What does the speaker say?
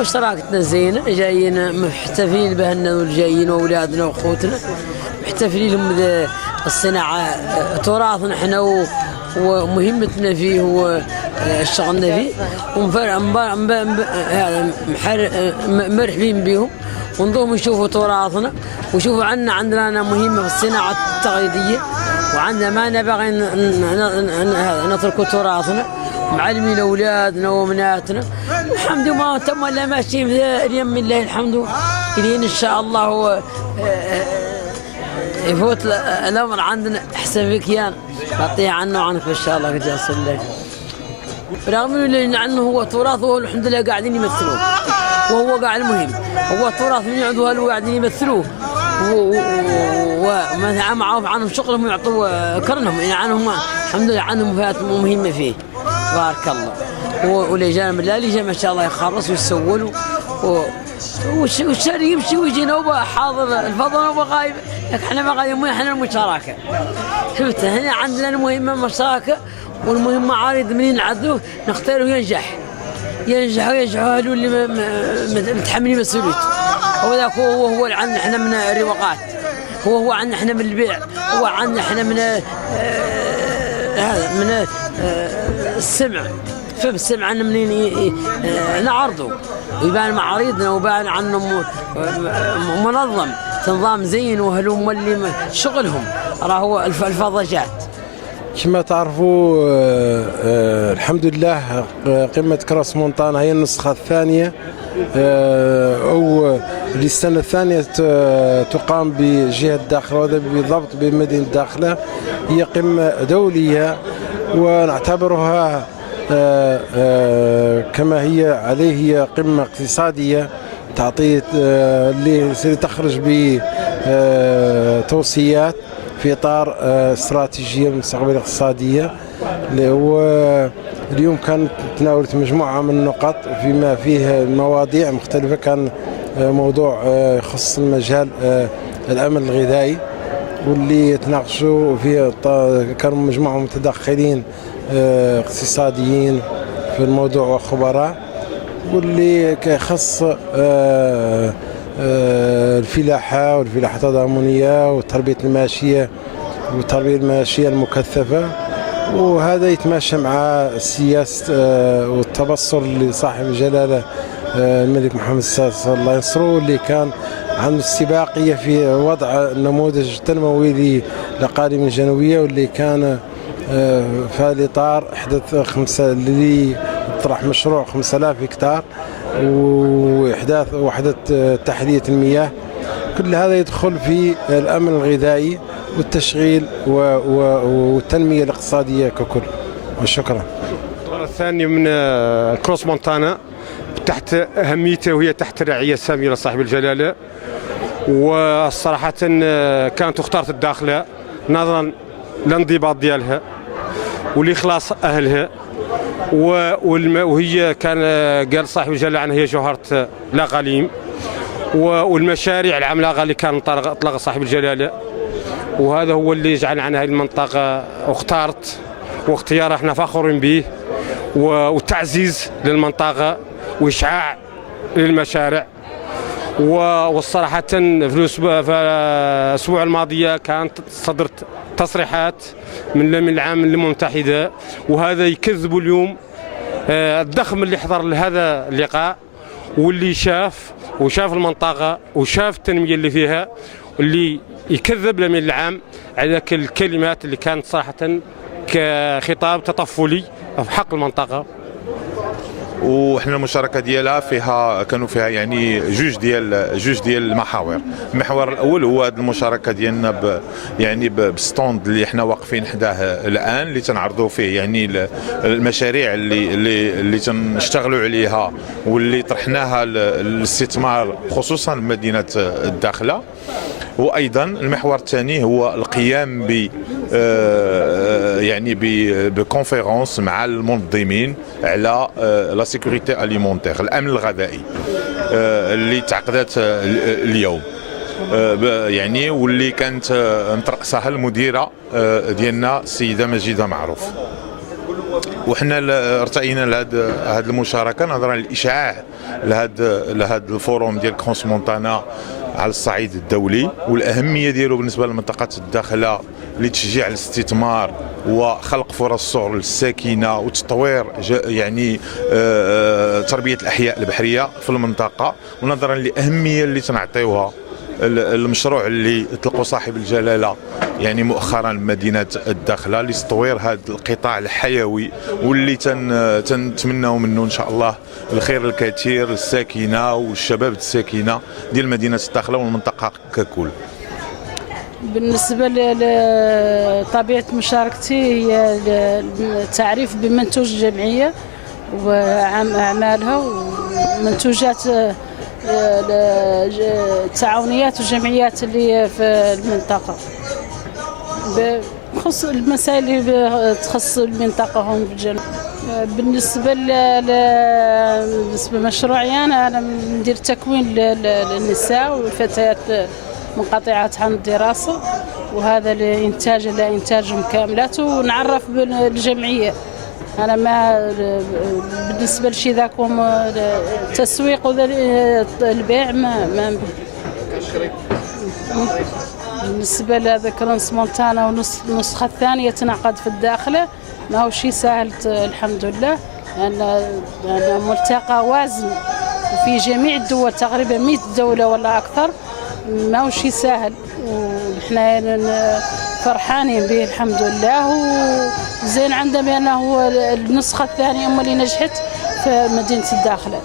مشتركتنا زينة، جايين محتفلين بهنا والجايين واولادنا واخوتنا محتفلين لهم الصناعة تراثنا احنا ومهمتنا فيه واشتغلنا فيه مرحبين بهم ونضوهم يشوفوا تراثنا ويشوفوا عندنا مهمة في الصناعة التقليدية وعندنا ما نبغي نترك تراثنا معلمين اولادنا وبناتنا الحمد لله تم لا ماشيين اليوم لله الحمد لله ان شاء الله يفوت الامر عندنا احسن في كيان نعطيه عنه وعنك ان شاء الله قد يصل له رغم انه هو تراث وهو الحمد لله قاعدين يمثلوه وهو قاعد المهم هو تراث من يعدوا قاعدين يمثلوه ومثلا معروف عنهم شغلهم يعطوا كرنهم يعني عنهم الحمد لله عنهم فئات مهمه فيه بارك الله ولجان بالله لجان ما شاء الله يخلص ويسولوا والشاري يمشي ويجي نوبه حاضر الفضل نوبه غايب لكن احنا ما غايبين احنا المشاركه شفت هنا عندنا المهمه المشاركه والمهمه عارض منين نعدوه نختاره ينجح وينجحوا اللي متحملين مسؤوليته وذاك هو اللي عندنا احنا من الرواقات هو عندنا احنا من البيع هو عندنا احنا من هذا من السمع فهم السمع عنا منين نعرضه ويبان معارضنا ويبان عنهم منظم تنظام زين وهلوم اللي شغلهم راهو الفضاجات. كما تعرفوا الحمد لله قمة كروس مونتانا هي النسخة الثانية أو للسنة الثانية تقام بجهة الداخلة وهذا بالضبط بمدينة الداخلة هي قمة دولية ونعتبرها كما هي عليه هي قمة اقتصادية تعطي اللي تخرج بتوصيات في إطار استراتيجية المستقبل الاقتصادية اللي هو اليوم كانت تناولت مجموعة من النقط فيما فيه مواضيع مختلفة كان موضوع يخص المجال الأمن الغذائي واللي تناقشوا فيه كانوا مجموعة متدخلين اقتصاديين في الموضوع وخبراء واللي يخص الفلاحة والفلاحة التضامنية وتربية الماشية والتربية الماشية المكثفة وهذا يتماشى مع السياسة والتبصر لصاحب الجلالة الملك محمد السادس الله ينصره اللي كان عنده استباقية في وضع النموذج التنموي للأقاليم الجنوبية واللي كان في الإطار إحداث اللي طرح مشروع 5000 هكتار وإحداث وحدة تحلية المياه كل هذا يدخل في الأمن الغذائي والتشغيل والتنمية الاقتصادية ككل وشكرا. الدورة الثانية من كروس مونتانا تحت أهميته وهي تحت الرعاية السامية لصاحب الجلالة والصراحة كانت اختارت الداخلة نظرا للانضباط ديالها والإخلاص أهلها وهي كان قال صاحب الجلالة عنها هي جوهرة الأقاليم والمشاريع العملاقة اللي كان أطلقها صاحب الجلالة وهذا هو اللي جعل عنها المنطقة واختارت واختيارها احنا فخورين به والتعزيز للمنطقة وإشعاع للمشاريع والصراحة في الأسبوع الماضية كانت صدرت تصريحات من العام المتحدة وهذا يكذب اليوم الضخم اللي حضر لهذا اللقاء واللي وشاف المنطقة وشاف التنمية اللي فيها واللي يكذب لمن العام على الكلمات اللي كانت صراحة كخطاب تطفلي في حق المنطقة. وحنا المشاركه ديالها كانوا فيها يعني جوج ديال المحاور. المحور الاول هو هذه المشاركه ديالنا يعني بالستوند اللي حنا واقفين حداه الان اللي تنعرضوا فيه يعني المشاريع اللي تنشتغلوا عليها واللي طرحناها للاستثمار خصوصا مدينه الداخله. وايضا المحور الثاني هو القيام ب يعني بكونفيرونس مع المنظمين على لا سيكوريتي اليمونتير الامن الغذائي اللي تعقدت اليوم يعني واللي كانت مترأسها المديره ديالنا السيده مجيده معروف. وحنا ارتئينا لهذه المشاركه نظرا للاشعاع لهذا الفوروم ديال كروس مونتانا على الصعيد الدولي، والاهميه ديالو بالنسبه للمنطقه الداخله لتشجيع الاستثمار وخلق فرص شغل للساكنه وتطوير يعني تربيه الاحياء البحريه في المنطقه، ونظرا للاهميه اللي تنعطيوها المشروع اللي اطلقوا صاحب الجلاله يعني مؤخرا مدينه الداخله لتطوير هذا القطاع الحيوي، واللي تنتمناو منه ان شاء الله الخير الكثير للساكنه والشباب الساكنه ديال مدينه الداخله والمنطقه ككل. بالنسبة لطبيعة مشاركتي هي التعريف بمنتوج الجمعية وأعمالها ومنتوجات التعاونيات والجمعيات اللي في المنطقة بخصوص المسائل اللي تخص المنطقة هون بالجنوب. بالنسبة لمشروعي أنا ندير تكوين للنساء والفتيات منقطعات عن الدراسة، وهذا لإنتاج إنتاج مكاملات، ونعرف بالجمعية. أنا ما بالنسبة لشي ذاكم التسويق والبيع ما بالنسبة لهذا كروس مونتانا والنسخة الثانية تنعقد في الداخلة ما هو شيء سهل الحمد لله، لأن ملتقى وازن في جميع الدول تقريبا 100 دولة ولا أكثر، ما هو شيء سهل، ونحن فرحانين به الحمد لله. وزين عندنا بأنه النسخة الثانية اللي نجحت في مدينة الداخلة.